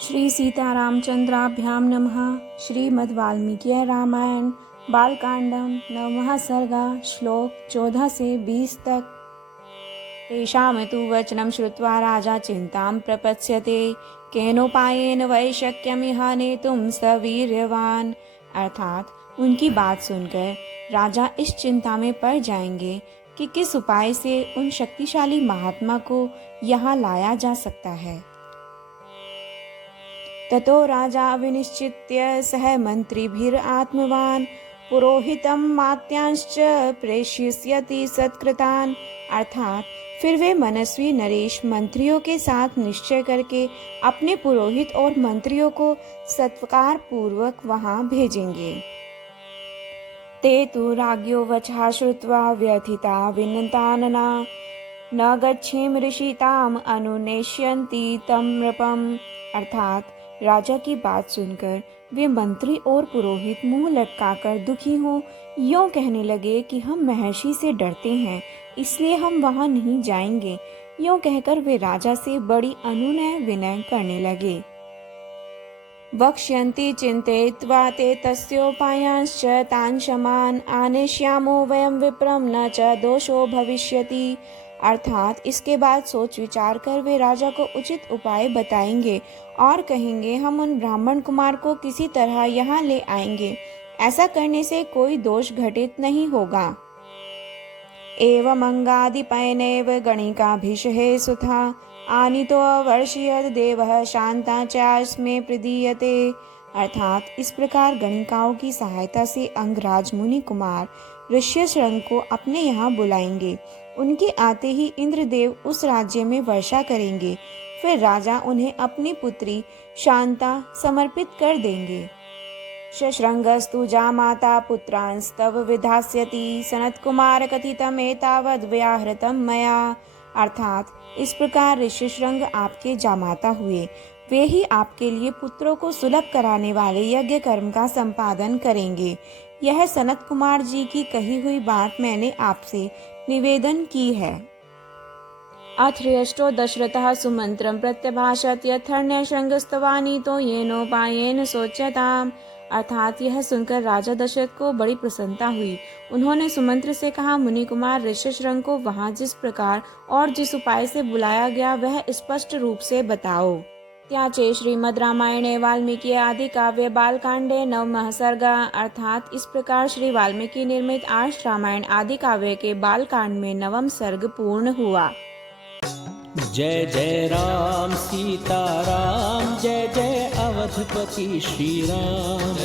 श्री सीतारामचंद्राभ्यां नमः। श्रीमद् वाल्मीकि रामायण बालकांडम नवमः सर्गा श्लोक 14 से 20 तक। तेषां तु वचनं श्रुत्वा राजा चिंतां प्रपत्स्यते केनोपायेन वै शक्यमिह नेतुं सवीर्यवान्। अर्थात उनकी बात सुनकर राजा इस चिंता में पड़ जाएंगे कि किस उपाय से उन शक्तिशाली महात्मा को यहाँ लाया जा सकता है। ततो राजा विनिश्चित्य सह मंत्रिभिरात्मवान् पुरोहितं मात्यांश्च प्रेषयिष्यति सत्कृतान्। अर्थात फिर वे मनस्वी नरेश मंत्रियों के साथ निश्चय करके अपने पुरोहित और मंत्रियों को सत्कार पूर्वक वहां भेजेंगे। ते तु राज्ञो वचः श्रुत्वा व्यथिता विनतानना न गच्छेम ऋषिताम अनुनेष्यन्ति तं नृपम्। अर्थात राजा की बात सुनकर वे मंत्री और पुरोहित मुंह लटकाकर दुखी हों यों कहने लगे कि हम महर्षि से डरते हैं, इसलिए हम वहां नहीं जाएंगे। यों कहकर वे राजा से बड़ी अनुनय विनय करने लगे। वक्ष्यन्ति चिन्तयित्वा ते तस्योपायांश्च तान् शमान् आनेष्यामो वयं विप्रं न च दोषो भविष्यति। अर्थात इसके बाद सोच विचार कर वे राजा को उचित उपाय बताएंगे और कहेंगे हम उन ब्राह्मण कुमार को किसी तरह यहाँ ले आएंगे, ऐसा करने से कोई दोष घटित नहीं होगा। एवं अंगादिपयनेव गणिकाभिषहे सुधा आनीतो वर्षयत देवः शांता चास्मे प्रदीयते। अर्थात इस प्रकार गणिकाओं की सहायता से अंगराज मुनि कुमार ऋष्यशृंग को अपने यहाँ बुलाएंगे। उनके आते ही इंद्रदेव उस राज्य में वर्षा करेंगे। फिर राजा उन्हें अपनी पुत्री शांता समर्पित कर देंगे। शशृंगस्तु जामाता पुत्रांस्तव विधास्यति सनत कुमार कथितम् एतावद् व्याहृतं मया। अर्थात इस प्रकार ऋष्यशृंग आपके जामाता हुए, वे ही आपके लिए पुत्रों को सुलभ कराने वाले यज्ञ कर्म का संपादन करेंगे। यह सनत कुमार जी की कही हुई बात मैंने आपसे निवेदन की है। अथर्यष्टो दशरथः सुमंत्रं प्रत्यभाषत यथर्ण्यशृंगस्तवानीतो येनोपायेन सोच्यताम्। अर्थात यह सुनकर राजा दशरथ को बड़ी प्रसन्नता हुई। उन्होंने सुमंत्र से कहा, मुनि कुमार ऋष्यशृंग को वहां जिस प्रकार और जिस उपाय से बुलाया गया वह स्पष्ट रूप से बताओ। त्याचे श्रीमद् रामायणे वाल्मीकि आदि काव्य बालकांडे नवमः सर्गा। अर्थात इस प्रकार श्री वाल्मीकि निर्मित आर्ष रामायण आदि काव्य के बालकांड में नवम सर्ग पूर्ण हुआ। जय जय राम सीता राम, जय जय अवधपति श्री राम।